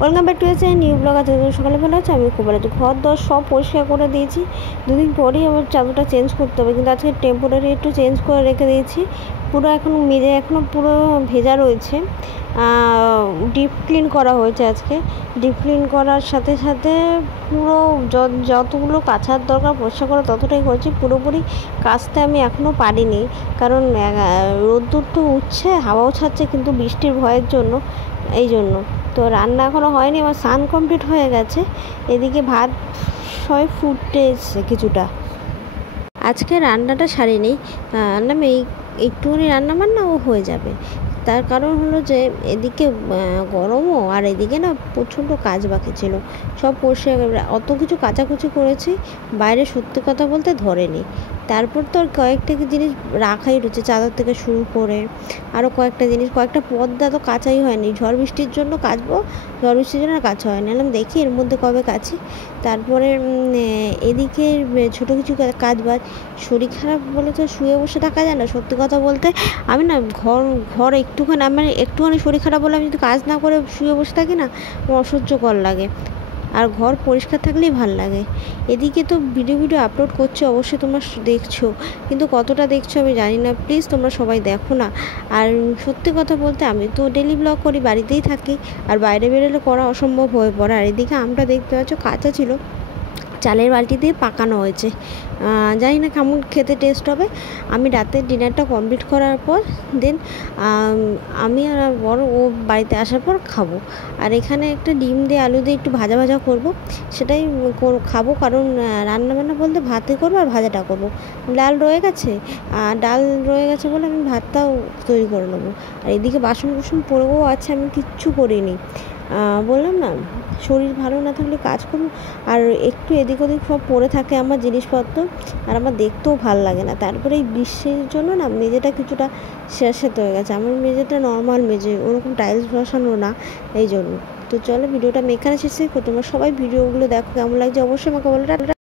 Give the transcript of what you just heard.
Welcome back to এসে new blog. আজকে সকালে ভালো আছে, আমি খুব ভালো আছি। ঘর দর সব পরিষ্কার করে দিয়েছি, দুদিন পরেই আবার চাদরটা চেঞ্জ করতে হবে, কিন্তু আজকে টেম্পোরারি একটু চেঞ্জ করে রেখে দিয়েছি। পুরো এখন মেজে এখনও পুরো ভেজা রয়েছে। ডিপ ক্লিন করা হয়েছে আজকে। ডিপ ক্লিন করার সাথে সাথে পুরো যতগুলো কাচার দরকার পরিষ্কার করা ততটাই করেছি। পুরোপুরি কাচতে আমি এখনও পারিনি, কারণ রোদ্দুর তো উঠছে, হাওয়াও ছাড়ছে, কিন্তু বৃষ্টির ভয়ের জন্য এই জন্য তো রান্না এখনও হয়নি। আমার স্নান কমপ্লিট হয়ে গেছে, এদিকে ভাত সবাই ফুটতে এসছে কিছুটা। আজকে রান্নাটা সারিনি, আমি একটুখানি রান্না বান্নাও হয়ে যাবে। তার কারণ হলো যে এদিকে গরমও, আর এদিকে না প্রচণ্ড কাজ বাকি ছিল, সব পরিষ্কার অত কিছু কাচাকুচি করেছি, বাইরে সত্যি কথা বলতে ধরেনি। তারপর তো আর কয়েকটা জিনিস রাখাই রয়েছে, চাদর থেকে শুরু করে আরও কয়েকটা জিনিস, কয়েকটা পর্দা তো কাচাই হয়নি, ঝড় বৃষ্টির জন্য কাচবো, ঝড় বৃষ্টির জন্য কাচা হয়নি। আমি দেখি এর মধ্যে কবে কাচি। তারপরে এদিকে ছোটো কিছু কাজ বাজ, শরীর খারাপ বলে তো শুয়ে বসে থাকা যায় না। সত্যি কথা বলতে আমি না ঘর একটুখানি, আমার একটুখানি শরীর খারাপ বলে আমি যদি কাজ না করে শুয়ে বসে থাকি না, আমার অসহ্যকর লাগে। আর ঘর পরিষ্কার থাকলেই ভাল লাগে। এদিকে তো ভিডিও আপলোড করছে, অবশ্যই তোমরা দেখছো, কিন্তু কতটা দেখছো আমি জানি না। প্লিজ তোমরা সবাই দেখো না। আর সত্যি কথা বলতে আমি তো ডেলি ব্লগ করি, বাড়িতেই থাকি, আর বাইরে বেরোলে করা অসম্ভব হয়ে পড়ে। আর এদিকে আমটা দেখতে পাচ্ছ কাঁচা ছিল, চালের বালতি দিয়ে পাকানো হয়েছে, জানি না কেমন খেতে টেস্ট হবে। আমি রাতের ডিনারটা কমপ্লিট করার পর দেন আমি আর বড় ও বাড়িতে আসার পর খাবো। আর এখানে একটা ডিম দিয়ে আলু দিয়ে একটু ভাজা ভাজা করব, সেটাই খাবো। কারণ রান্নাবান্না বলতে ভাতে করবো আর ভাজাটা করবো। ডাল রয়ে গেছে, বলে আমি ভাতটাও তৈরি করে নেবো। আর এদিকে বাসন কুসন পড়েও আছে, আমি কিচ্ছু করিনি। বললাম না, শরীর ভালো না থাকলে কাজ করবো, আর একটু এদিক ওদিক সব পড়ে থাকে আমার জিনিসপত্র, আর আমার দেখতেও ভাল লাগে না। তারপরে এই বৃষ্টির জন্য না মেঝেটা কিছুটা স্যাঁতস্যাঁতে হয়ে গেছে। আমার মেঝেটা নর্মাল মেঝে, ওরকম টাইলস বসানো না, এই জন্য। তো চলো ভিডিওটা আমি এখানে শেষ করি। তোমরা সবাই ভিডিওগুলো দেখো, কেমন লাগছে অবশ্যই আমাকে বলো।